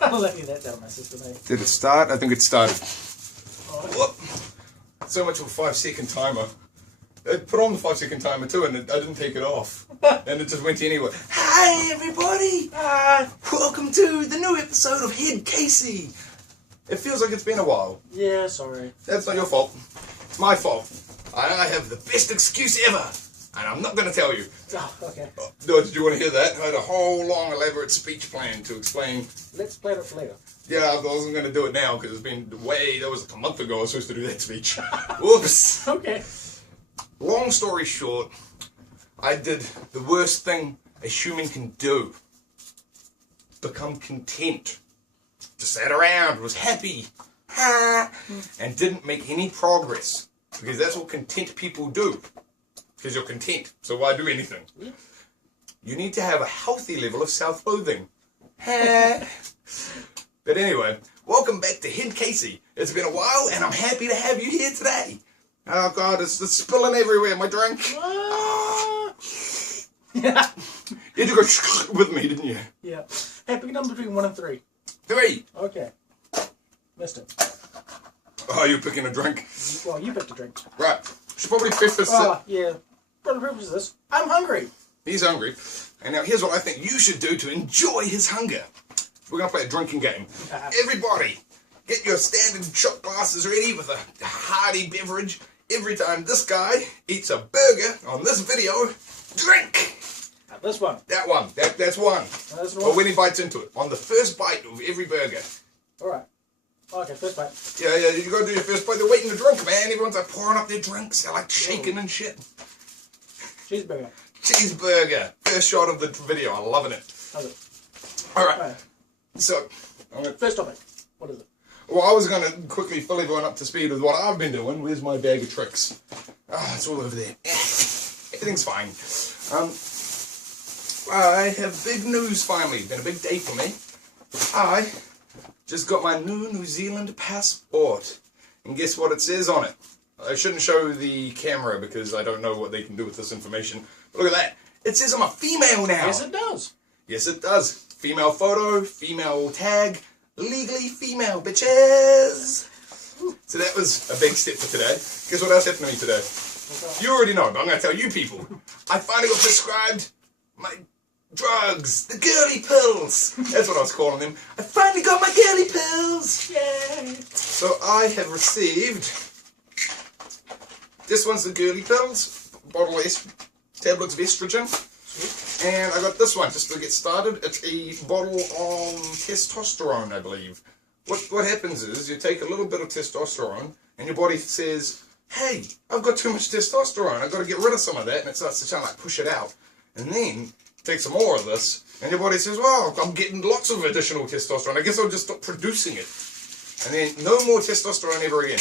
I'll let you that down, my sister, mate. Did it start? I think it started. Oh, Whoop. So much for a 5-second timer. It put on the 5-second timer too, and I didn't take it off. And it just went anywhere. Hi, everybody! Welcome to the new episode of HeadCasey. It feels like it's been a while. yeah, sorry. That's not your fault. It's my fault. I have the best excuse ever, and I'm not going to tell you. Oh, okay. No, did you want to hear that? I had a whole long, elaborate speech plan to explain. Let's plan it for later. Yeah, I wasn't going to do it now because it's been that was like a month ago I was supposed to do that speech. Whoops. Okay. Long story short, I did the worst thing a human can do. Become content. Just sat around, was happy, and didn't make any progress. Because that's what content people do. Because you're content, so why do anything? Yeah. You need to have a healthy level of self-loathing. But anyway, welcome back to HeadCasey. It's been a while, and I'm happy to have you here today. Oh God, it's spilling everywhere, my drink. Yeah. You had to go with me, didn't you? Yeah. Hey, pick a number between 1 and 3. 3. Okay. Missed it. Oh, you're picking a drink. Well, you picked a drink. Right. Should probably preface Oh, yeah. For the purpose of this, I'm hungry. He's hungry. And now here's what I think you should do to enjoy his hunger. We're going to play a drinking game. Everybody, get your standard shot glasses ready with a hearty beverage. Every time this guy eats a burger on this video, drink! This one. That one. That's one. This Or one. when he bites into it. On the first bite of every burger. Alright. Okay, first bite. Yeah, you gotta do your first bite. They're waiting to drink, man. Everyone's like pouring up their drinks. They're like shaking and shit. Cheeseburger. Cheeseburger. First shot of the video. I'm loving it. How's it? Alright. Alright. So, First topic. What is it? well, I was going to quickly fill everyone up to speed with what I've been doing. Where's my bag of tricks? Ah, it's all over there. Everything's fine. I have big news finally. Been a big day for me. I just got my New Zealand passport. And guess what it says on it? I shouldn't show the camera because I don't know what they can do with this information. But look at that. It says I'm a female now. Yes, it does. Yes, it does. Female photo, female tag, legally female, bitches. So that was a big step for today. Guess what else happened to me today? You already know, but I'm going to tell you people. I finally got prescribed my drugs, the girly pills. That's what I was calling them. I finally got my girly pills. Yay. So I have received, this one's the girly pills, bottle tablets of estrogen. And I got this one, just to get started. It's a bottle of testosterone, I believe. What happens is, you take a little bit of testosterone, and your body says, hey, I've got too much testosterone, I've got to get rid of some of that, and it starts to sound like push it out. And then, take some more of this, and your body says, well, I'm getting lots of additional testosterone, I guess I'll just stop producing it. And then, no more testosterone ever again.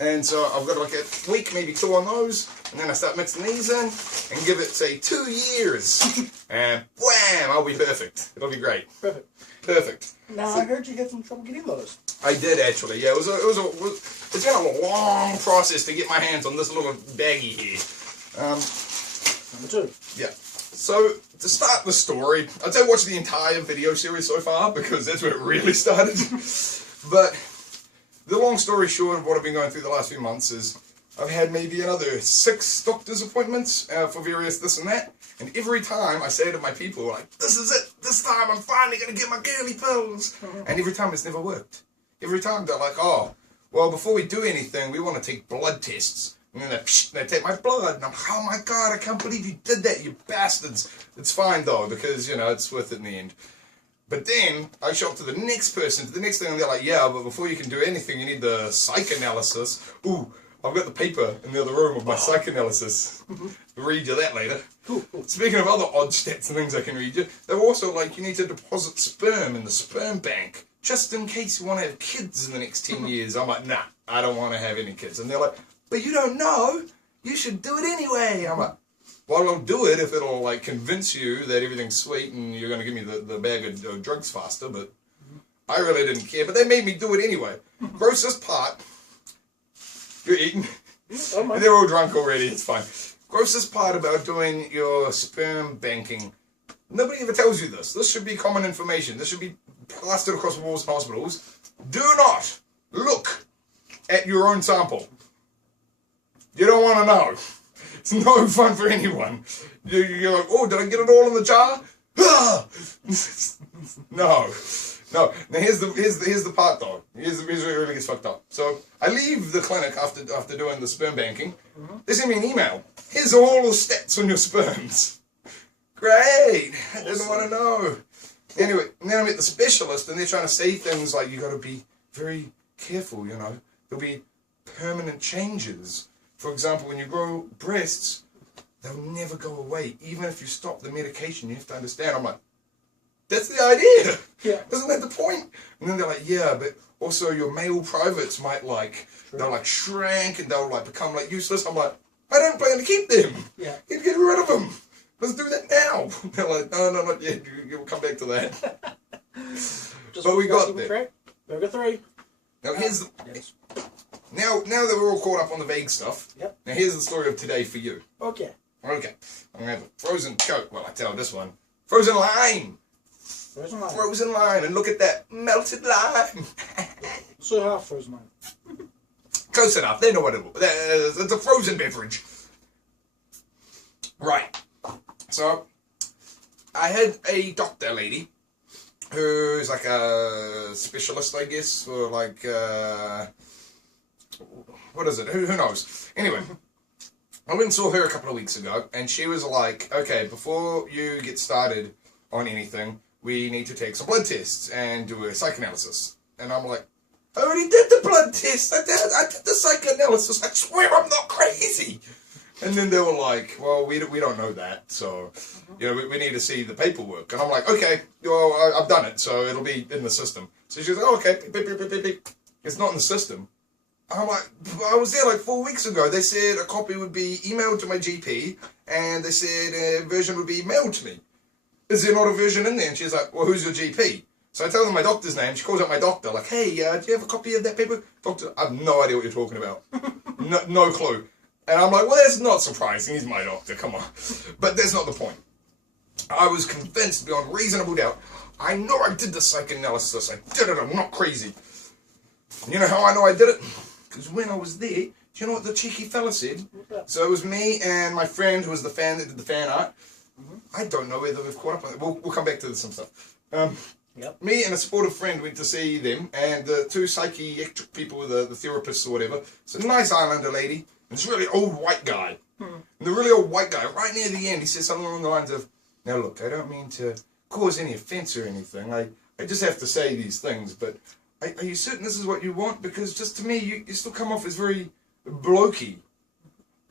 And so I've got like a week, maybe 2 on those, and then I start mixing these in, and give it, say, 2 years. And wham, I'll be perfect. It'll be great. Perfect. Perfect. Now, I heard you had some trouble getting those. I did actually, yeah. It's been a long process to get my hands on this little baggie here. Number 2. Yeah. So, to start the story, I'd say watch the entire video series so far, because that's where it really started. But the long story short of what I've been going through the last few months is I've had maybe another 6 doctor's appointments for various this and that. And every time I say to my people, like, this is it. This time I'm finally going to get my girly pills. And every time it's never worked. Every time they're like, oh, well, before we do anything, we want to take blood tests. And then they take my blood. And I'm like, oh my God, I can't believe you did that, you bastards. It's fine though, because, you know, it's worth it in the end. But then I show up to the next person, to the next thing, and they're like, yeah, but before you can do anything, you need the psychoanalysis. Ooh, I've got the paper in the other room of my psychoanalysis. I'll read you that later. Cool. Speaking of other odd stats and things I can read you, they're also like, you need to deposit sperm in the sperm bank, just in case you want to have kids in the next 10 years. I'm like, nah, I don't want to have any kids. And they're like, but you don't know, you should do it anyway. I'm like, well, I'll do it if it'll like convince you that everything's sweet and you're going to give me the bag of drugs faster, but I really didn't care. But they made me do it anyway. Grossest part, you're eating, they're all drunk already, it's fine. Grossest part about doing your sperm banking, nobody ever tells you this. This should be common information. This should be plastered across the walls in hospitals. Do not look at your own sample. You don't want to know. It's no fun for anyone. You're like, oh, did I get it all in the jar? Ah! No. Now here's the part though. Here's where it really gets fucked up. So I leave the clinic after doing the sperm banking. They send me an email. Here's all the stats on your sperms. Great. I didn't want to know. Anyway, and then I met the specialist, and they're trying to say things like you got to be very careful. You know, there'll be permanent changes. For example, when you grow breasts, they'll never go away. Even if you stop the medication, you have to understand. I'm like, that's the idea. Yeah. Isn't that the point? And then they're like, yeah, but also your male privates might they'll like shrink and they'll like become like useless. I'm like, I don't plan to keep them. Yeah. Get rid of them. Let's do that now. They're like, no, not yet. You'll come back to that. But we got there. Burger 3. Now here's the... Yes. Now that we're all caught up on the vague stuff, Yep. Now here's the story of today for you. Okay. Okay. I'm going to have a frozen Coke. Well, I tell this one. Frozen lime. Frozen lime. Frozen lime. And look at that melted lime. So half frozen lime. Close enough. They know what it is. It's a frozen beverage. Right. So, I had a doctor lady who's like a specialist, I guess, or like, what is it? Who knows? Anyway, I went and saw her a couple of weeks ago, and she was like, okay, before you get started on anything, we need to take some blood tests and do a psychoanalysis. And I'm like, I already did the blood test. I did the psychoanalysis. I swear I'm not crazy. And then they were like, well, we don't know that, so, you know, we need to see the paperwork. And I'm like, okay, well, I've done it, so it'll be in the system. So she's like, oh, okay, beep, beep, beep, beep, beep. It's not in the system. I'm like, I was there like 4 weeks ago. They said a copy would be emailed to my GP, and they said a version would be mailed to me. Is there not a version in there? And she's like, well, who's your GP? So I tell them my doctor's name. She calls up my doctor, like, hey, do you have a copy of that paper? Doctor, I have no idea what you're talking about. No clue. And I'm like, well, that's not surprising. He's my doctor. Come on. But that's not the point. I was convinced beyond reasonable doubt. I know I did the psychoanalysis. I did it. I'm not crazy. You know how I know I did it? Because when I was there, do you know what the cheeky fella said? So it was me and my friend who was the fan that did the fan art. I don't know whether we've caught up on it. We'll come back to some stuff. Yep. Me and a supportive friend went to see them, and the two psychiatric people, the therapists or whatever. It's a nice Islander lady. This really old white guy. And the really old white guy, right near the end, he said something along the lines of, now look, I don't mean to cause any offense or anything. I just have to say these things, but are you certain this is what you want? Because just to me, you still come off as very blokey.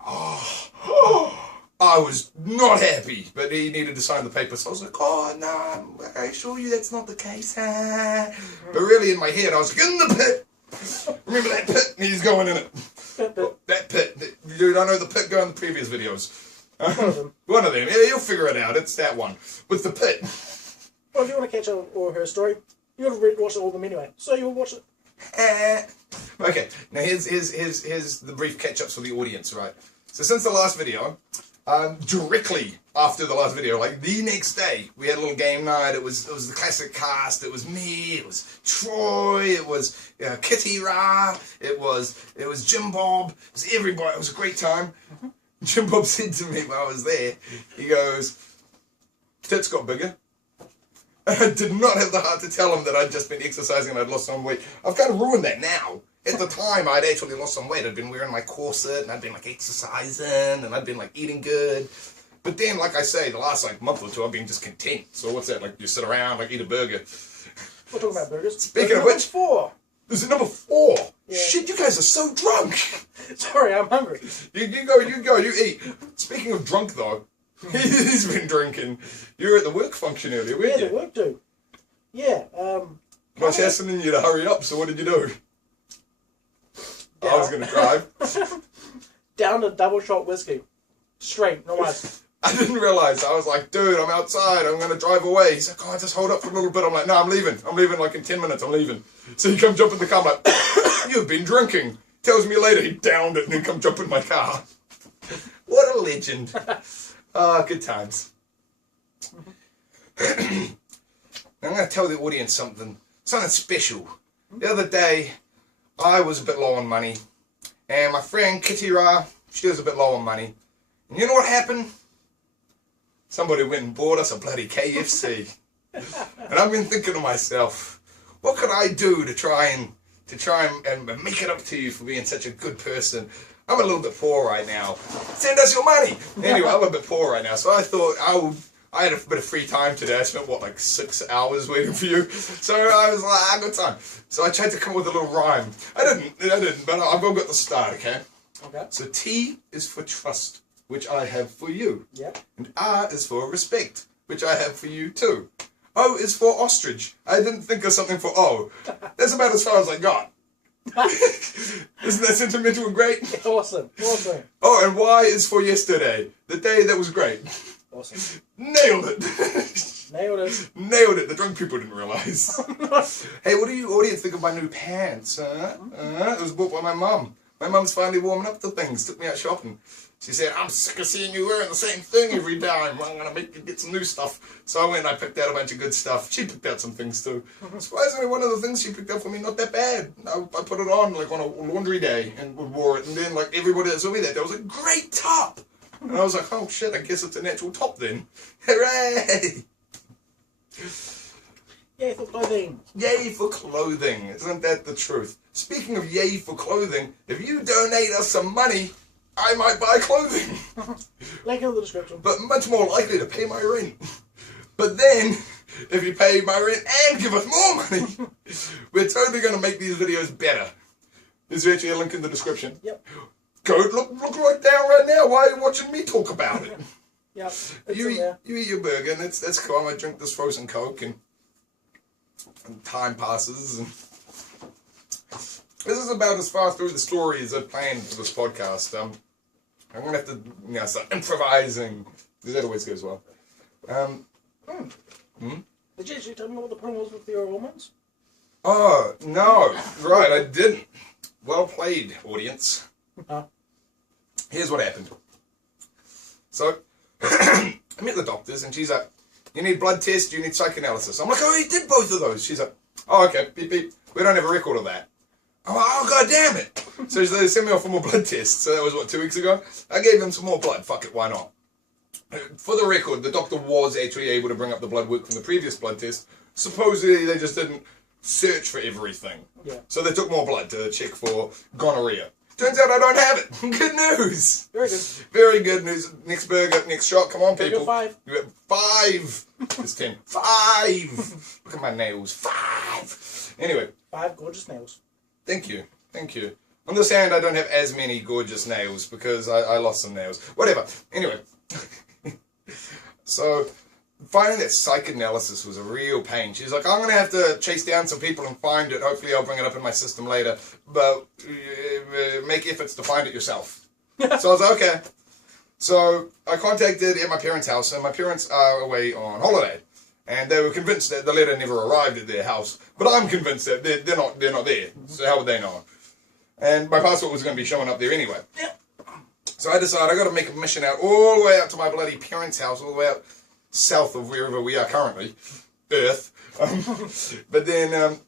Oh, I was not happy, but he needed to sign the paper, so I was like, oh, no, I assure you that's not the case. But really in my head, I was like, in the pit. Remember that pit? He's going in it. That pit. Dude, I know the pit going in the previous videos. One of them. Yeah, you'll figure it out. It's that one. With the pit. Well, if you want to catch up all her story, you got to watch all of them anyway. So you'll watch it. Okay, now here's the brief catch-ups for the audience, right? So since the last video, directly after the last video, like the next day, we had a little game night. It was the classic cast. It was me. It was Troy. It was Kitty Ra. It was Jim Bob. It was everybody. It was a great time. Jim Bob said to me while I was there, he goes, "Tits got bigger." I did not have the heart to tell him that I'd just been exercising and I'd lost some weight. I've kind of ruined that now. At the time, I'd actually lost some weight. I'd been wearing my corset, and I'd been, like, exercising, and I'd been, like, eating good. But then, like I say, the last, like, month or two, I've been just content. So what's that? Like, you sit around, like, eat a burger. We're talking about burgers. Speaking of which... 4. This is number 4. Yeah. Shit, you guys are so drunk. Sorry, I'm hungry. You go, you eat. Speaking of drunk, though, he's been drinking. You were at the work function earlier, weren't you? Yeah, the work do. Yeah, Much hassling you to hurry up, so what did you do? I was going to drive. Down to double shot whiskey. Straight, no ice. I didn't realise. I was like, dude, I'm outside. I'm going to drive away. He's like, oh, just hold up for a little bit. I'm like, no, I'm leaving. I'm leaving like in 10 minutes. I'm leaving. So he come jump in the car. I'm like, you've been drinking. Tells me later he downed it and then come jump in my car. What a legend. Good times. And I'm going to tell the audience something special. The other day, I was a bit low on money, and my friend Kitty Ra, she was a bit low on money. And you know what happened? Somebody went and bought us a bloody KFC. And I've been thinking to myself, what could I do to try and make it up to you for being such a good person? I'm a little bit poor right now. Send us your money. Anyway, I'm a bit poor right now, so I thought I had a bit of free time today. I spent, like 6 hours waiting for you. So I was like, I got time. So I tried to come up with a little rhyme. I didn't, but I've got the start, okay? Okay. So T is for trust, which I have for you. Yep. And R is for respect, which I have for you too. O is for ostrich. I didn't think of something for O. That's about as far as I got. Isn't that sentimental and great? Awesome. Oh, and Y is for yesterday. The day that was great. Awesome. Nailed it. Nailed it. The drunk people didn't realise. Hey, what do you audience think of my new pants? It was bought by my mum. My mum's finally warming up to things. Took me out shopping. She said, I'm sick of seeing you wearing the same thing every time. I'm going to make you get some new stuff. So I went and I picked out a bunch of good stuff. She picked out some things too. Surprisingly, one of the things she picked out for me, not that bad. I put it on like on a laundry day and wore it. And then like everybody that saw me that day was like, great top. And I was like, oh shit, I guess it's an actual top then. Hooray! Yay for clothing. Yay for clothing. Isn't that the truth? Speaking of yay for clothing, if you donate us some money, I might buy clothing. Link in the description. But much more likely to pay my rent. But then, if you pay my rent and give us more money, we're totally going to make these videos better. There's actually a link in the description. Yep. Go, look right down right now. Why are you watching me talk about it? Yep. You eat your burger, and that's cool. I'm going to drink this frozen Coke, and time passes. And this is about as far through the story as I planned for this podcast. I'm going to have to start improvising, because that always goes well. Did you actually tell me what the problem was with your hormones? Oh, no. Right, I didn't. Well played, audience. Here's what happened. So, I met the doctors, and she's like, you need blood tests, you need psychoanalysis. I'm like, oh, he did both of those. She's like, oh, okay, beep, beep. We don't have a record of that. I'm like, oh, god damn it. So they sent me off for more blood tests. So that was, what, 2 weeks ago? I gave them some more blood. Fuck it, why not? For the record, the doctor was actually able to bring up the blood work from the previous blood test. Supposedly, they just didn't search for everything. Yeah. So they took more blood to check for gonorrhea. Turns out I don't have it. Good news. Very good. Very good news. Next burger, next shot. Come on, people. Burger 5. You got 5. It's 10. 5. Look at my nails. 5. Anyway. 5 gorgeous nails. Thank you. Thank you. On this hand, I don't have as many gorgeous nails because I lost some nails. Whatever. Anyway. So, finding that psychoanalysis was a real pain. She's like, I'm going to have to chase down some people and find it. Hopefully I'll bring it up in my system later. But make efforts to find it yourself. So I was like, okay. So I contacted at my parents' house, and my parents are away on holiday. And they were convinced that the letter never arrived at their house. But I'm convinced that they're not there. So how would they know? And my passport was going to be showing up there anyway. So I decided I got to make a mission out all the way out to my bloody parents' house, all the way out south of wherever we are currently, Earth. But then,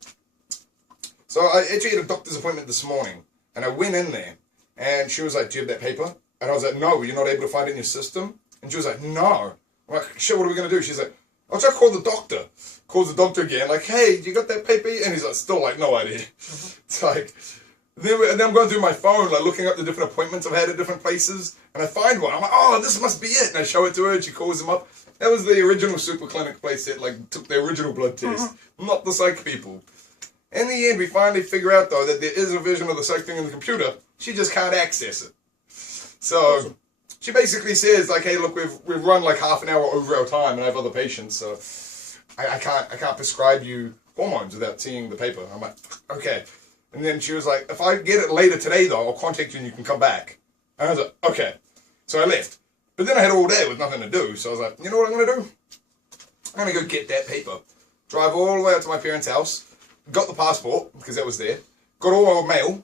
so I actually had a doctor's appointment this morning, and I went in there, and she was like, do you have that paper? And I was like, no, you're not able to find it in your system? And she was like, no. I'm like, shit, what are we going to do? She's like, I'll try to call the doctor. Calls the doctor again, like, hey, you got that paper? And he's like, still like, no idea. It's like, then I'm going through my phone, like looking up the different appointments I've had at different places, and I find one. I'm like, oh, this must be it. And I show it to her, and she calls him up. That was the original super clinic place that like took the original blood test, not the psych people. In the end, we finally figure out though that there is a version of the psych thing in the computer. She just can't access it. So she basically says like, hey, look, we've run like half an hour over our time, and I have other patients, so I can't prescribe you hormones without seeing the paper. I'm like, okay. And then she was like, if I get it later today, though, I'll contact you and you can come back. And I was like, okay. So I left. But then I had all day with nothing to do. So I was like, you know what I'm going to do? I'm going to go get that paper. Drive all the way out to my parents' house. Got the passport, because that was there. Got all my mail.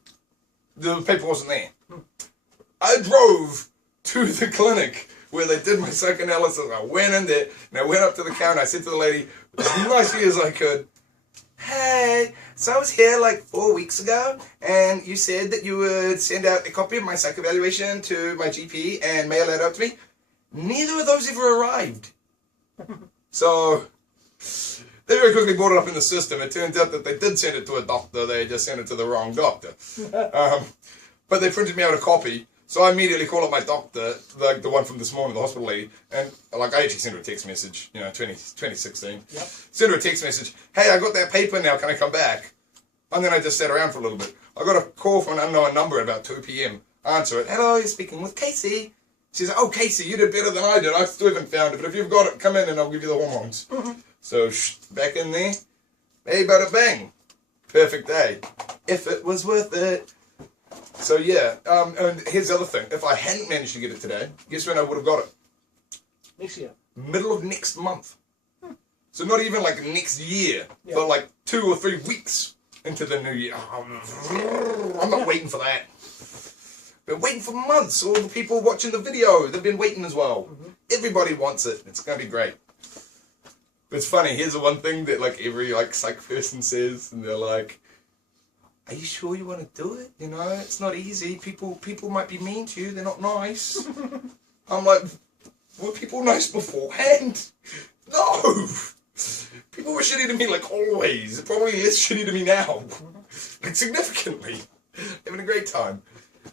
The paper wasn't there. I drove to the clinic where they did my psychoanalysis. I went in there, and I went up to the counter. I said to the lady, as nicely as I could, "Hey, so I was here like 4 weeks ago, and you said that you would send out a copy of my psych evaluation to my GP and mail it out to me. Neither of those ever arrived." So they very quickly brought it up in the system. It turns out that they did send it to a doctor. They just sent it to the wrong doctor. But they printed me out a copy. So I immediately call up my doctor, like the one from this morning, the hospital lady, and like I actually sent her a text message, 2016. Yep. Sent her a text message, "Hey, I got that paper now, can I come back?" And then I just sat around for a little bit. I got a call from an unknown number at about 2 p.m. Answer it. "Hello, you're speaking with Casey." She's like, "Oh, Casey, you did better than I did. I still haven't found it, but if you've got it, come in and I'll give you the hormones." So, back in there, hey, bada bang. Perfect day. If it was worth it. So yeah, and here's the other thing. If I hadn't managed to get it today, guess when I would have got it? Next year. Middle of next month. So not even like next year, but like 2 or 3 weeks into the new year. I'm not waiting for that. Been waiting for months. All the people watching the video, they've been waiting as well. Everybody wants it. It's going to be great. But it's funny. Here's the one thing that like every like psych person says, and they're like, "Are you sure you want to do it? It's not easy. People might be mean to you. They're not nice." I'm like, were people nice beforehand? No. People were shitty to me like always. Probably less shitty to me now. Like significantly. Having a great time.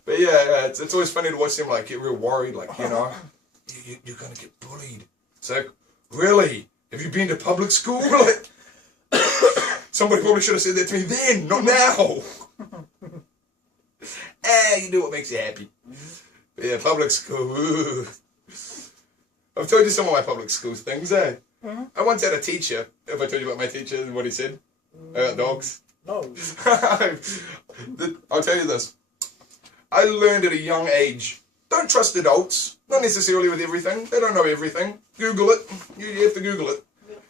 But yeah, it's always funny to watch them like get real worried, like, you're gonna get bullied. It's like, really? Have you been to public school? Like, somebody probably should have said that to me then, not now. You do what makes you happy. But yeah, public school. Ooh. I've told you some of my public school things, eh? I once had a teacher. Have I told you about my teacher and what he said about dogs? No. I'll tell you this. I learned at a young age, don't trust adults. Not necessarily with everything. They don't know everything. Google it. You have to Google it.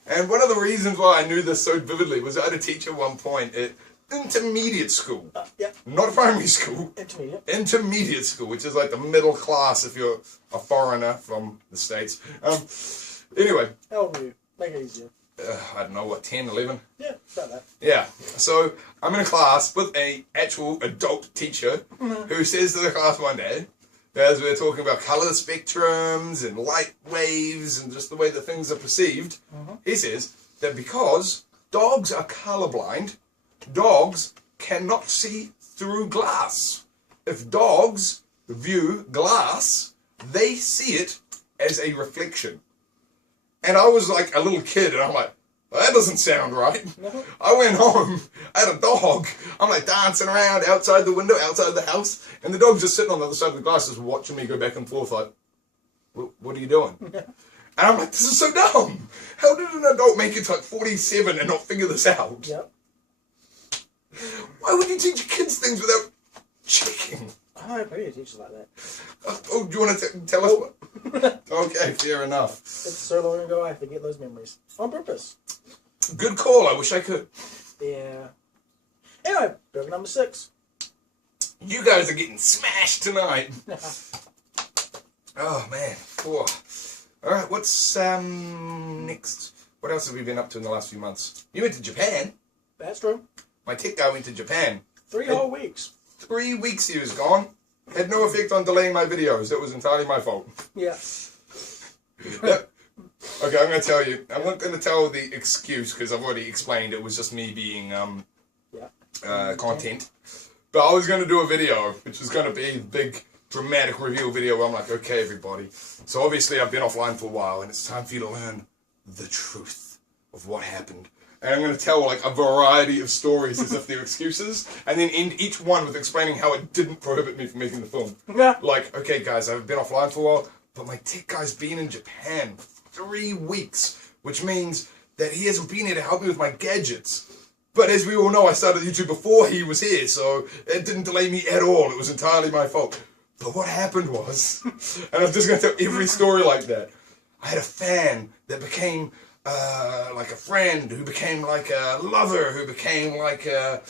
And one of the reasons why I knew this so vividly was I had a teacher at one point at intermediate school. Not primary school. Intermediate school, which is like the middle class if you're a foreigner from the States. Anyway. How old were you? Make it easier. I don't know, what, 10, 11? Yeah, about that. Yeah. So I'm in a class with an actual adult teacher who says to the class one day, as we're talking about colour spectrums and light waves and just the way that things are perceived, he says that because dogs are colourblind, dogs cannot see through glass. If dogs view glass, they see it as a reflection. And I was like a little kid, and I'm like, well, that doesn't sound right. I went home, I had a dog. I'm like dancing around outside the window, outside the house, and the dog's just sitting on the other side of the glass, just watching me go back and forth like, what are you doing? And I'm like, this is so dumb. How did an adult make it to like 47 and not figure this out? Yep. Why would you teach your kids things without checking? I don't know plenty of teachers like that. Oh, do you want to tell us what? Okay, fair enough. It's so long ago I forget those memories. On purpose. Good call, I wish I could. Yeah. Anyway, burger number 6. You guys are getting smashed tonight. Oh, man. Alright, what's next? What else have we been up to in the last few months? You went to Japan. That's true. My tech guy went to Japan. 3 whole weeks. 3 weeks he was gone. Had no effect on delaying my videos. It was entirely my fault. Yeah. Yep. Okay, I'm going to tell you. I'm not going to tell the excuse because I've already explained it was just me being content. But I was going to do a video, which was going to be a big dramatic reveal video where I'm like, okay, everybody. So obviously I've been offline for a while and it's time for you to learn the truth of what happened. And I'm going to tell like a variety of stories as if they're excuses, and then end each one with explaining how it didn't prohibit me from making the film. Yeah. Like, okay guys, I've been offline for a while, but my tech guy's been in Japan for 3 weeks, which means that he hasn't been here to help me with my gadgets. But as we all know, I started YouTube before he was here, so it didn't delay me at all. It was entirely my fault. But what happened was, and I'm just going to tell every story like that, I had a fan that became like a friend, who became like a lover, who became like a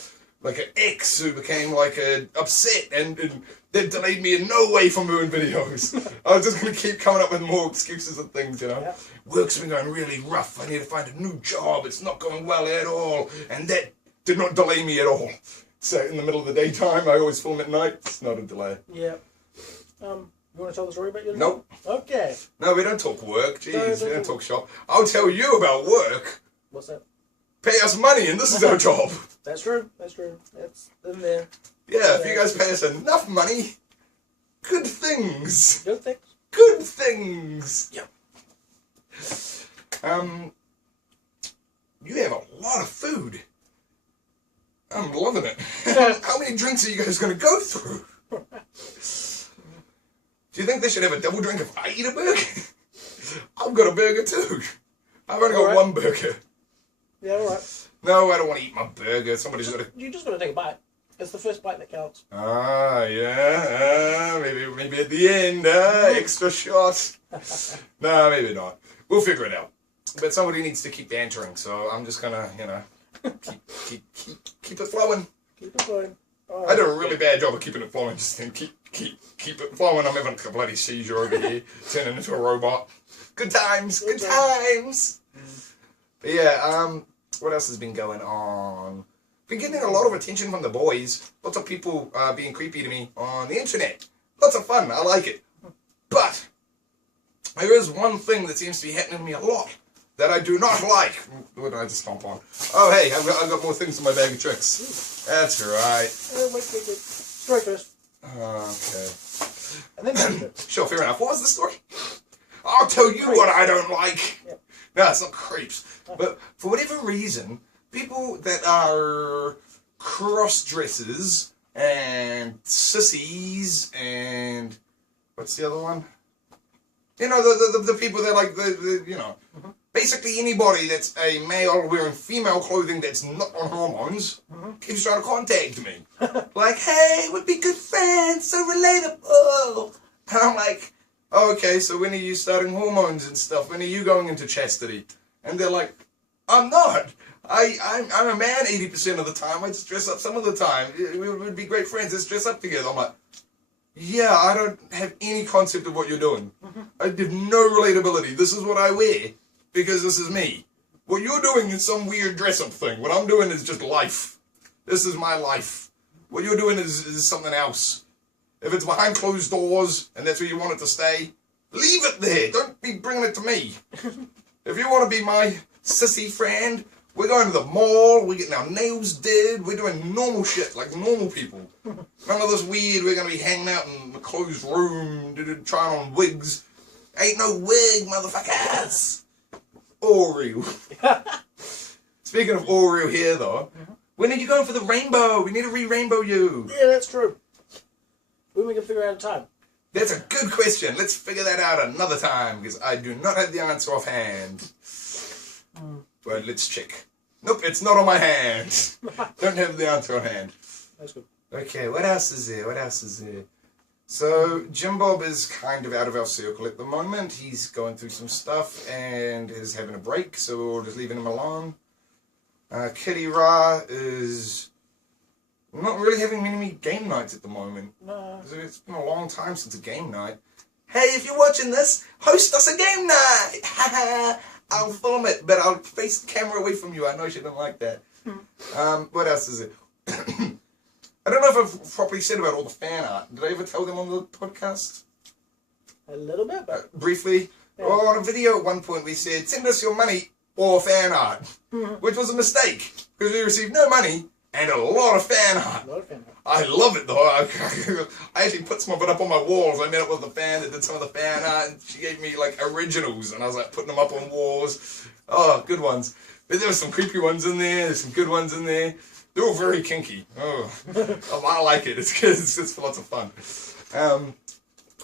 like an ex who became like upset and that delayed me in no way from doing videos. I was just going to keep coming up with more excuses and things, you know. Yeah. Work's been going really rough. I need to find a new job. It's not going well at all. And that did not delay me at all. So in the middle of the daytime, I always film at night. It's not a delay. Yeah. You want to tell the story about your job? Nope. Okay. No, we don't talk work. Jeez, No, we don't talk shop. I'll tell you about work. What's that? Pay us money and this is our job. That's true. That's true. That's in there. Yeah, if you guys pay us enough money, good things. Good things. Good things. Yep. You have a lot of food. I'm loving it. How many drinks are you guys going to go through? Do you think they should have a double drink if I eat a burger? I've got a burger too. I've only got Alright. one burger. Yeah, alright. No, I don't want to eat my burger. Somebody's got to... You just got to take a bite. It's the first bite that counts. Ah, yeah. Maybe at the end, extra shot. No, maybe not. We'll figure it out. But somebody needs to keep bantering, so I'm just gonna, you know, keep it flowing. Keep it going. I do a really bad job of keeping it flowing. Just think, keep it flowing. I'm having a bloody seizure over here, turning into a robot. Good times, good times. But yeah, what else has been going on? Been getting a lot of attention from the boys. Lots of people being creepy to me on the internet. Lots of fun. I like it. But there is one thing that seems to be happening to me a lot that I do not like. What did I just stomp on? Oh, hey, I've got more things in my bag of tricks. That's right. Wait. Story first. Okay. And then finish it. Sure, fair enough. What was the story? I'll tell you what I don't like. Yep. No, it's not creeps. But for whatever reason, people that are cross-dressers and sissies and... What's the other one? You know, the people that like, you know... Basically anybody that's a male wearing female clothing that's not on hormones keeps trying to contact me. Like, hey, we'd be good friends, so relatable. And I'm like, oh, okay, so when are you starting hormones and stuff? When are you going into chastity? And they're like, I'm not. I'm a man 80% of the time. I just dress up some of the time. We would be great friends. Let's dress up together. I'm like, yeah, I don't have any concept of what you're doing. I have no relatability. This is what I wear. Because this is me. What you're doing is some weird dress-up thing. What I'm doing is just life. This is my life. What you're doing is something else. If it's behind closed doors, and that's where you want it to stay, leave it there. Don't be bringing it to me. If you want to be my sissy friend, we're going to the mall, we're getting our nails did, we're doing normal shit, like normal people. None of this weird, we're going to be hanging out in a closed room, trying on wigs. Ain't no wig, motherfuckers. Oreo. Speaking of Oreo here, though, when are you going for the rainbow? We need to re-rainbow you. Yeah, that's true. When we can figure out a time. That's a good question. Let's figure that out another time, because I do not have the answer offhand. Well, let's check. Nope, it's not on my hand. Don't have the answer on hand. That's good. Okay, what else is there? What else is there? So, Jim Bob is kind of out of our circle at the moment. He's going through some stuff and is having a break, so we're just leaving him alone. Kitty Ra is not really having many game nights at the moment. No. It's been a long time since a game night. Hey, if you're watching this, host us a game night! I'll film it, but I'll face the camera away from you. I know she didn't like that. What else is it? I don't know if I've properly said about all the fan art. Did I ever tell them on the podcast? A little bit, but... Briefly. Yeah. Well, on a video at one point we said, send us your money or fan art. Which was a mistake. Because we received no money and a lot of fan art. A lot of fan art. I love it though. I actually put some of it up on my walls. I met up with a fan that did some of the fan art and she gave me like originals and I was like putting them up on walls. Oh, good ones. But there were some creepy ones in there. There's some good ones in there. They're all very kinky. Oh, I like it. It's good. It's for lots of fun.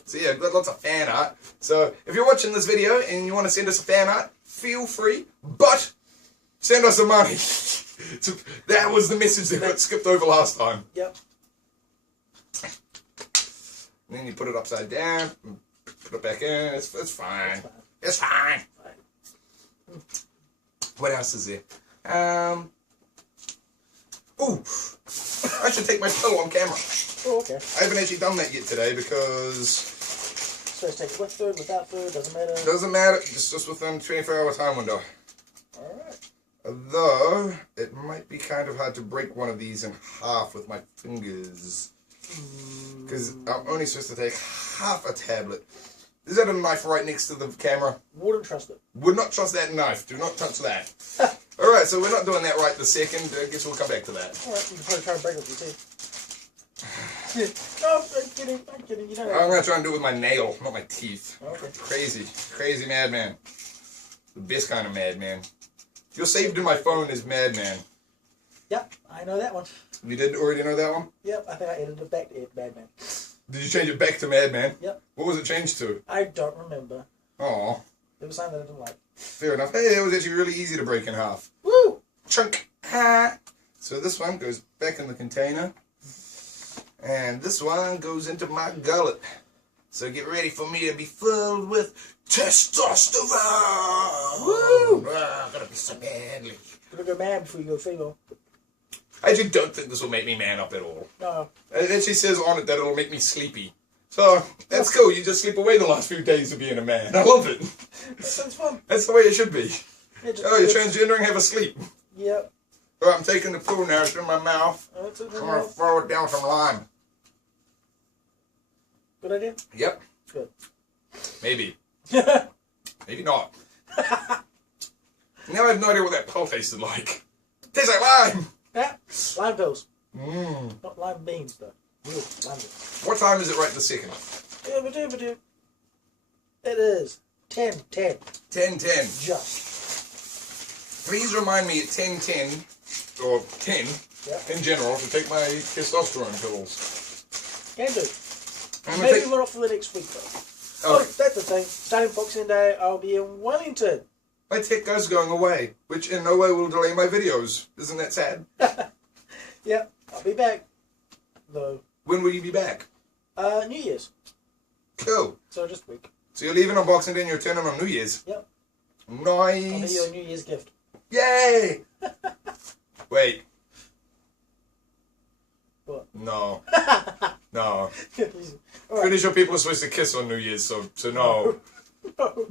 So yeah, got lots of fan art. So if you're watching this video and you want to send us a fan art, feel free. But send us the money. So that was the message that got skipped over last time. Yep. And then you put it upside down, put it back in. It's fine. It's fine. What else is there? Ooh, should take my pill on camera. Oh, okay. I haven't actually done that yet today because... So it's take with food, without food, doesn't matter? Doesn't matter, it's just within 24-hour time window. Alright. Although, it might be kind of hard to break one of these in half with my fingers. Because I'm only supposed to take half a tablet. Is that a knife right next to the camera? Wouldn't trust it. Would not trust that knife. Do not touch that. Alright, so we're not doing that right this second. I guess we'll come back to that. Alright, you can probably try and break it with your teeth. No, I'm kidding. You know I'm going to try and do it with my nail, not my teeth. Okay. Crazy madman. The best kind of madman. You're saved in my phone as madman. Yep, I know that one. You did already know that one? Yep, I think I edited it back to Madman. Did you change it back to madman? Yep. What was it changed to? I don't remember. Aw. It was something that I didn't like. Fair enough. Hey, it was actually really easy to break in half. Woo! Chunk. Ha! So this one goes back in the container. And this one goes into my gullet. So get ready for me to be filled with testosterone! Woo! I'm gonna be so manly. You're gonna go mad before you go female. I actually don't think this will make me man up at all. No. It actually says on it that it'll make me sleepy. So, that's cool. You just sleep away the last few days of being a man. I love it. That sounds fun. That's the way it should be. Yeah, just, Oh, you're transgendering? Have a sleep. Yep. Alright, I'm taking the food now. It's in my mouth. That's it. I'm gonna throw it down some lime. Good idea? Yep. Good. Maybe. Maybe not. Now I have no idea what that pill tasted like. Tastes like lime! Yeah. Lime pills. Mmm. Not lime beans, though. Real lime beans. What time is it right this second? It is 10:10. 10:10. Just. Please remind me at 10:10, or 10, Yep. in general, to take my testosterone pills. Can do. I'm gonna Maybe take... not for the next week, though. Okay. Oh, that's the thing. Starting Boxing Day, I'll be in Wellington. My tech guy's going away, which in no way will delay my videos. Isn't that sad? Yep. I'll be back, though. When will you be back? New Year's. Cool. So just a week. So you're leaving on Boxing Day and you're returning on New Year's? Yep. Nice. I'll be your New Year's gift. Yay! Wait. What? No. No. All Pretty sure people are supposed to kiss on New Year's, so no.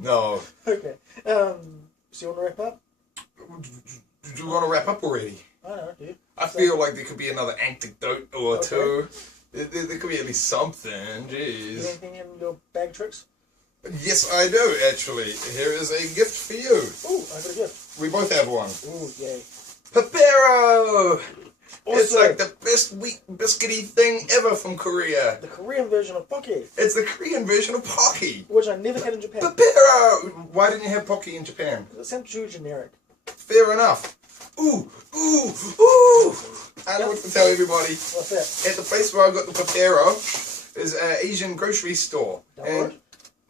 No. Okay. So you want to wrap up? Do you want to wrap up already? I don't know, dude. I feel like there could be another anecdote or two. There could be at least something. You Jeez. got anything in your bag tricks? Yes, I do, actually. Here is a gift for you. Ooh, I got a gift. We both have one. Ooh, yay. Papero! It's Also, like the best wheat biscuity thing ever from Korea. the Korean version of Pocky, It's the Korean version of Pocky. which I never had in Japan. Papero! Why didn't you have Pocky in Japan? It sounds too generic. Fair enough. Ooh! I know what to tell everybody. What's that? At the place where I got the Papero is an Asian grocery store. Downward?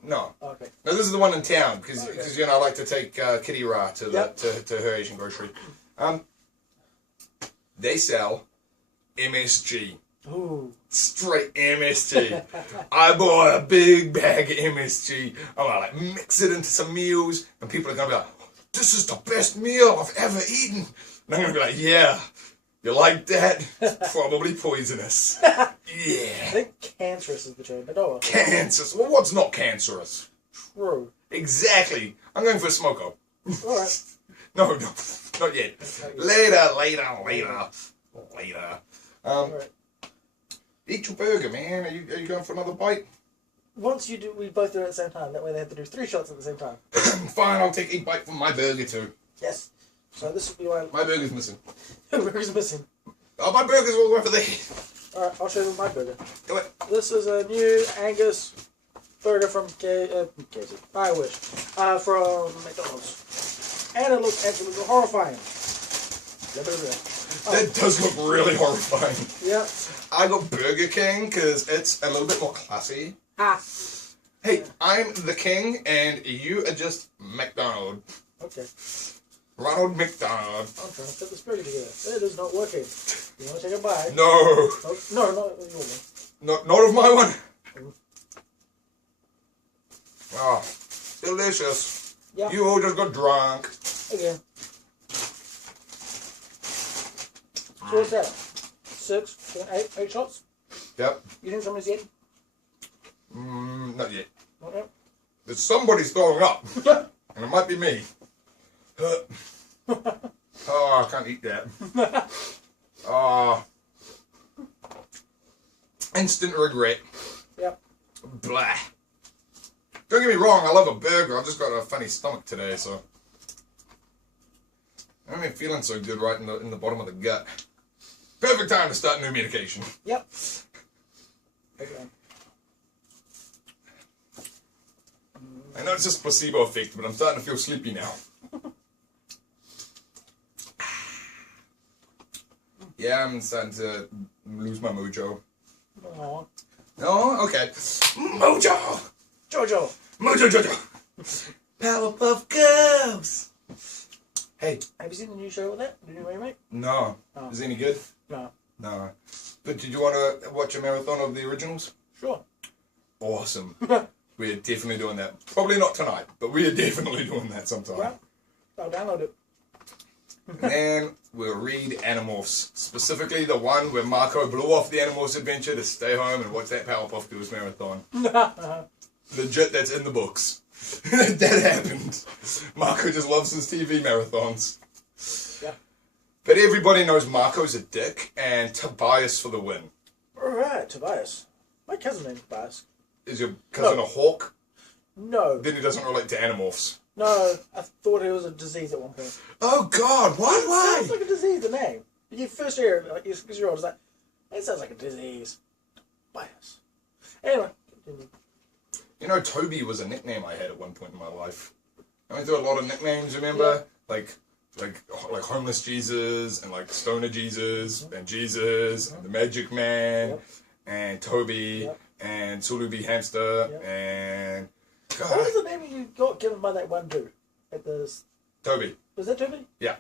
No. Okay. No, this is the one in town, because Okay. you know, I like to take Kitty Ra to, Yep. to her Asian grocery. They sell MSG. Ooh. Straight MSG. I bought a big bag of MSG. I'm gonna like mix it into some meals, and people are gonna be like, "This is the best meal I've ever eaten." And I'm gonna be like, "Yeah, you like that? Probably poisonous." I Yeah. think cancerous is the term, but oh, Cancerous. Well, what's not cancerous? true. Exactly. I'm going for a smoko. Alright. No, not yet. Later. Alright. Eat your burger, man. Are you going for another bite? Once you do, we both do it at the same time. That way they have to do 3 shots at the same time. Fine, I'll take a bite from my burger too. Yes. So this will be my My burger's missing. burger's missing. Oh, my burger's all over there. Alright, I'll show you my burger. Do it. This is a new Angus burger from KFC. I wish. From McDonald's. And it looks absolutely horrifying. That does look really horrifying. Yeah. I got Burger King because it's a little bit more classy. Ah. Hey, I'm the king and you are just McDonald. Okay. Ronald McDonald. I'm trying to put this burger together. It is not working. You want to take a bite? No. Oh, no, not your one. Not of my one. Oh, delicious. Yeah. You all just got drunk. Again. So what's that? 6, 8 shots. Yep. You think somebody's dead? Not yet. Not yet. But somebody's throwing up. And it might be me. Oh, I can't eat that. Oh. Instant regret. Yep. Blah. Don't get me wrong, I love a burger. I've just got a funny stomach today, so I haven't been feeling so good right in the bottom of the gut. Perfect time to start new medication. Yep. Okay. I know it's just placebo effect, but I'm starting to feel sleepy now. Yeah, I'm starting to lose my mojo. Aww. Oh, okay. Mojo! Jojo. Mojo Jojo! Powerpuff Girls! Hey. Have you seen the new show with that? The new remake? No. Oh. Is it any good? No. No. But did you want to watch a marathon of the originals? Sure. Awesome. We're definitely doing that. Probably not tonight, but we are definitely doing that sometime. Well, I'll download it. And then we'll read Animorphs. Specifically the one where Marco blew off the Animorphs adventure to stay home and watch that Powerpuff Girls marathon. Legit, that's in the books. That happened. Marco just loves his TV marathons. Yeah. But everybody knows Marco's a dick and Tobias for the win. Alright, Tobias. My cousin named Tobias. Is your cousin a hawk? No. Then he doesn't relate to Animorphs. No, I thought it was a disease at one point. Oh God, why? It sounds like a disease, the name. You first hear it, like, because you're old, it's like, it sounds like a disease. Bias. Anyway, continue. You know, Toby was a nickname I had at one point in my life. I went through a lot of nicknames, remember? Yeah. Like Homeless Jesus, and like Stoner Jesus, and Jesus, and the Magic Man, Yep. and Toby, Yep. and Sulubi Hamster, Yep. and... What God, was the name you got given by that one dude? At the... Toby. Was that Toby? Yeah.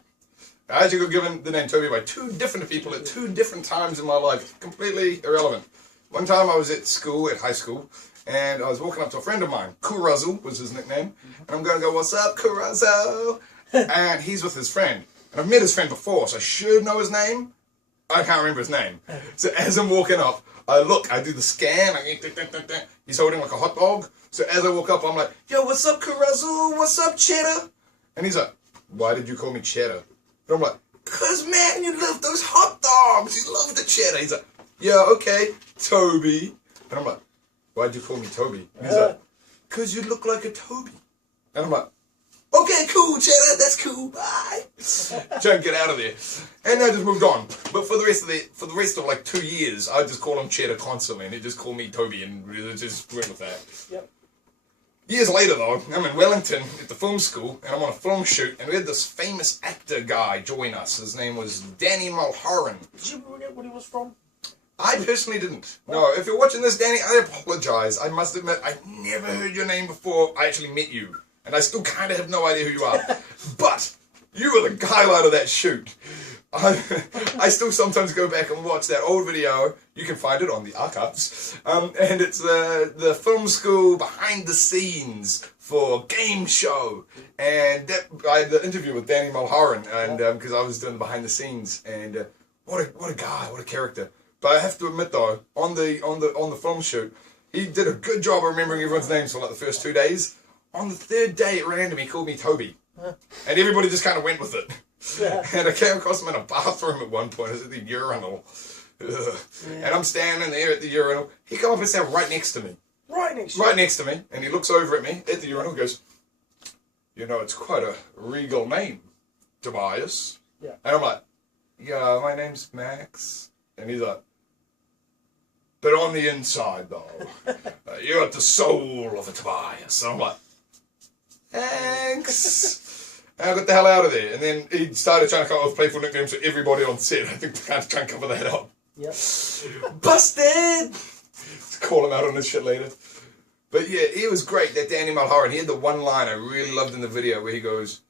I actually got given the name Toby by two different people at two different times in my life. Completely irrelevant. One time I was at school, at high school, and I was walking up to a friend of mine. Kurazu was his nickname. And I'm going to go, "What's up, Kurazu?" And he's with his friend. And I've met his friend before, so I should know his name. I can't remember his name. So as I'm walking up, I look, I do the scan. He's holding like a hot dog. So as I walk up, I'm like, "Yo, what's up, Kurazu? What's up, Cheddar?" And he's like, "Why did you call me Cheddar?" And I'm like, "'Cause man, you love those hot dogs. You love the cheddar." He's like, "Yeah, okay, Toby." And I'm like, "Why'd you call me Toby?" And he's like, "'Cause you look like a Toby." And I'm like, "Okay, cool, Cheddar, that's cool, bye." Trying to get out of there. And I just moved on. But for the rest of like 2 years, I just call him Cheddar constantly, and he just called me Toby, and we just went with that. Yep. Years later, though, I'm in Wellington at the film school, and I'm on a film shoot, and we had this famous actor guy join us. His name was Danny Mulholland. Did you forget what he was from? I personally didn't. No, if you're watching this, Danny, I apologize. I must admit, I never heard your name before I actually met you. And I still kind of have no idea who you are. But you were the highlight of that shoot. I still sometimes go back and watch that old video. You can find it on the archives. And it's the film school behind the scenes for game show. And I had the interview with Danny Mulholland, and because I was doing the behind the scenes. And what a guy, what a character. But I have to admit though, on the film shoot, he did a good job of remembering everyone's names for like the first 2 days. On the third day at random, he called me Toby. And everybody just kind of went with it. And I came across him in a bathroom at one point. I was at the urinal. And I'm standing there at the urinal. He come up and sat right next to me. Right next to Right next to me. And he looks over at me at the urinal and goes, "You know, it's quite a regal name, Tobias." Yeah. And I'm like, "Yeah, my name's Max." And he's like, "But on the inside, though, you got the soul of a Tobias." And I'm like, "Thanks." And I got the hell out of there. And then he started trying to come up with playful nicknames for everybody on set. I think to kind of try and cover that up. Yep. Busted! Call him out on this shit later. But yeah, he was great, that Danny Mulholland. He had the one line I really loved in the video where he goes,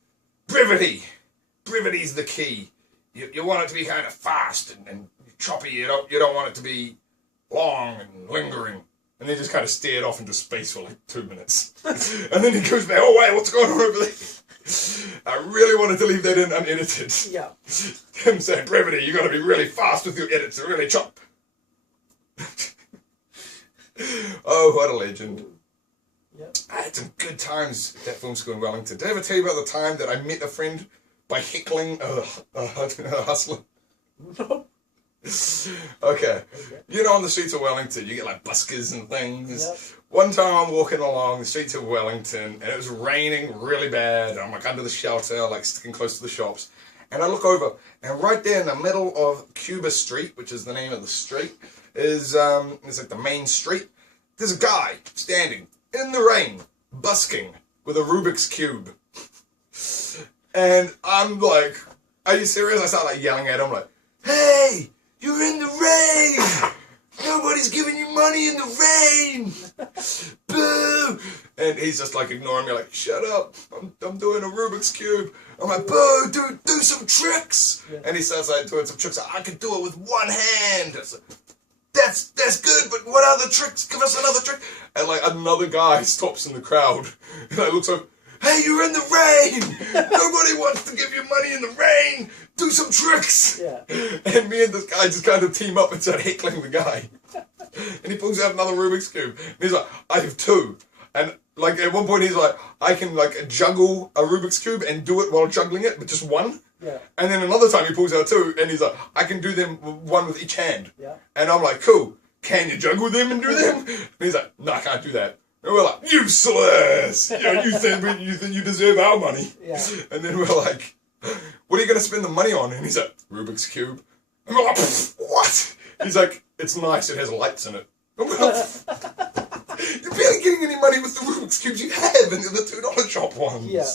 "Brevity. Brevity's the key. You want it to be kind of fast and choppy. You don't want it to be long and lingering." And then just kind of stared off into space for like 2 minutes. And then he goes back, oh wait, what's going on over there? I really wanted to leave that in unedited. Yeah. Him saying, brevity, you got to be really fast with your edits and really chop. Oh, what a legend. Yep. I had some good times at that film school in Wellington. Did I ever tell you about the time that I met a friend by heckling a hustler? Nope. Okay. You know, on the streets of Wellington, you get like buskers and things. Yep. One time I'm walking along the streets of Wellington, and it was raining really bad. I'm like under the shelter, like sticking close to the shops. And I look over, and right there in the middle of Cuba Street, which is the name of the street, is like the main street. There's a guy standing in the rain, busking with a Rubik's Cube. And I'm like, are you serious? I start like yelling at him like, hey, you're in the rain! Nobody's giving you money in the rain! Boo! And he's just like ignoring me like, shut up, I'm doing a Rubik's Cube. I'm like, boo, do some tricks! Yeah. And he starts like doing some tricks. I can do it with one hand. Like, that's good, but what other tricks? Give us another trick. And like another guy stops in the crowd. And I look over, hey, you're in the rain! Nobody wants to give you money in the rain! Do some tricks! Yeah. And me and this guy just kind of team up and start heckling the guy. And he pulls out another Rubik's Cube. And he's like, I have two. And like at one point he's like, I can like juggle a Rubik's Cube and do it while juggling it, but just one. Yeah. And then another time he pulls out two and he's like, I can do them one with each hand. Yeah. And I'm like, cool. Can you juggle them and do them? And he's like, no, I can't do that. And we're like, useless! You know, you think you deserve our money. Yeah. And then we're like, what are you going to spend the money on? And he's like, Rubik's Cube. And we're like, what? He's like, it's nice, it has lights in it. And we're like, you're barely getting any money with the Rubik's Cubes you have in the $2 shop ones. Yeah.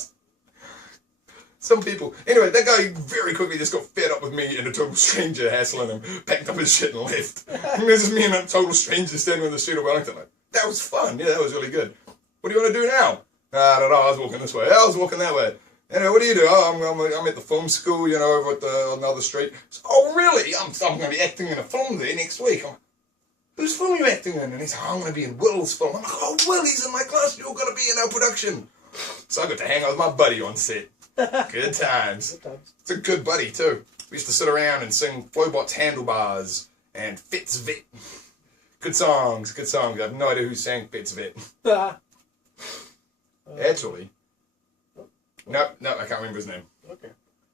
Some people. Anyway, that guy very quickly just got fed up with me and a total stranger hassling him, packed up his shit and left. And there's just me and a total stranger standing on the street of Wellington like, that was fun. Yeah, that was really good. What do you want to do now? I don't know. I was walking this way. I was walking that way. Anyway, what do you do? Oh, I'm at the film school, you know, over at on the other street. So, oh, really? I'm going to be acting in a film there next week. I'm like, whose film are you acting in? And he's like, oh, I'm going to be in Will's film. I'm like, oh, Will, he's in my class. You're going to be in our production. So I got to hang out with my buddy on set. Good times. Good times. It's a good buddy, too. We used to sit around and sing Flowbot's Handlebars and Fitz Vet. Good songs, good songs. I have no idea who sang Fitz Vet. Actually. No, I can't remember his name. Okay.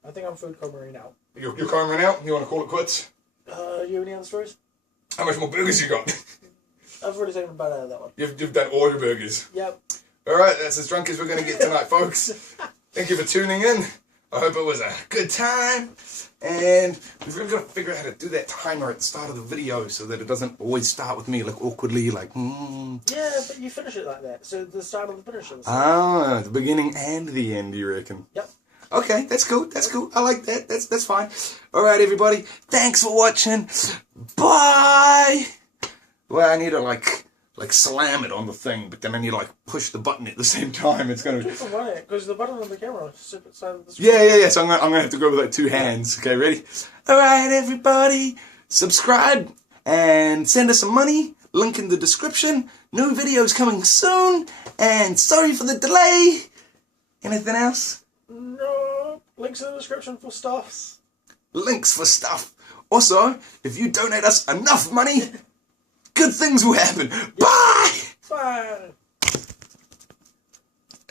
I think I'm food coloring out. You're coloring out? You want to call it quits? You have any other stories? How much more burgers you got? I've already taken a bite out of that one. You've done all your burgers? Yep. Alright, that's as drunk as we're going to get tonight, folks. Thank you for tuning in. I hope it was a good time. And we've really got to figure out how to do that timer at the start of the video so that it doesn't always start with me like awkwardly, like, Yeah, but you finish it like that. So the start and the finish is the beginning and the end, you reckon? Yep. Okay, that's cool. That's cool. I like that. That's fine. All right, everybody. Thanks for watching. Bye. Well, I need to like slam it on the thing, but then I need to like push the button at the same time. It's gonna. Because the button on the camera is side of the screen. Yeah. So I'm gonna have to go with like two hands. Okay, ready? All right, everybody. Subscribe and send us some money. Link in the description. New videos coming soon. And sorry for the delay. Anything else? No. Links in the description for stuffs. Links for stuff. Also, if you donate us enough money, good things will happen. Yep. Bye! Bye!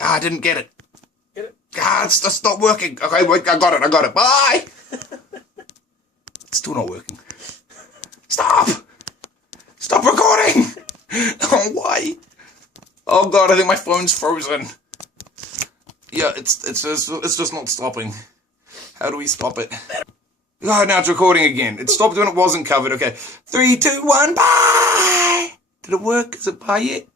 I didn't get it. Get it? It's just not working. Okay, wait, I got it. Bye! Still not working. Stop! Stop recording! Oh, why? Oh god, I think my phone's frozen. Yeah, it's just not stopping. How do we stop it? Oh, now it's recording again. It stopped when it wasn't covered. Okay. 3, 2, 1, bye! Did it work? Is it bye yet?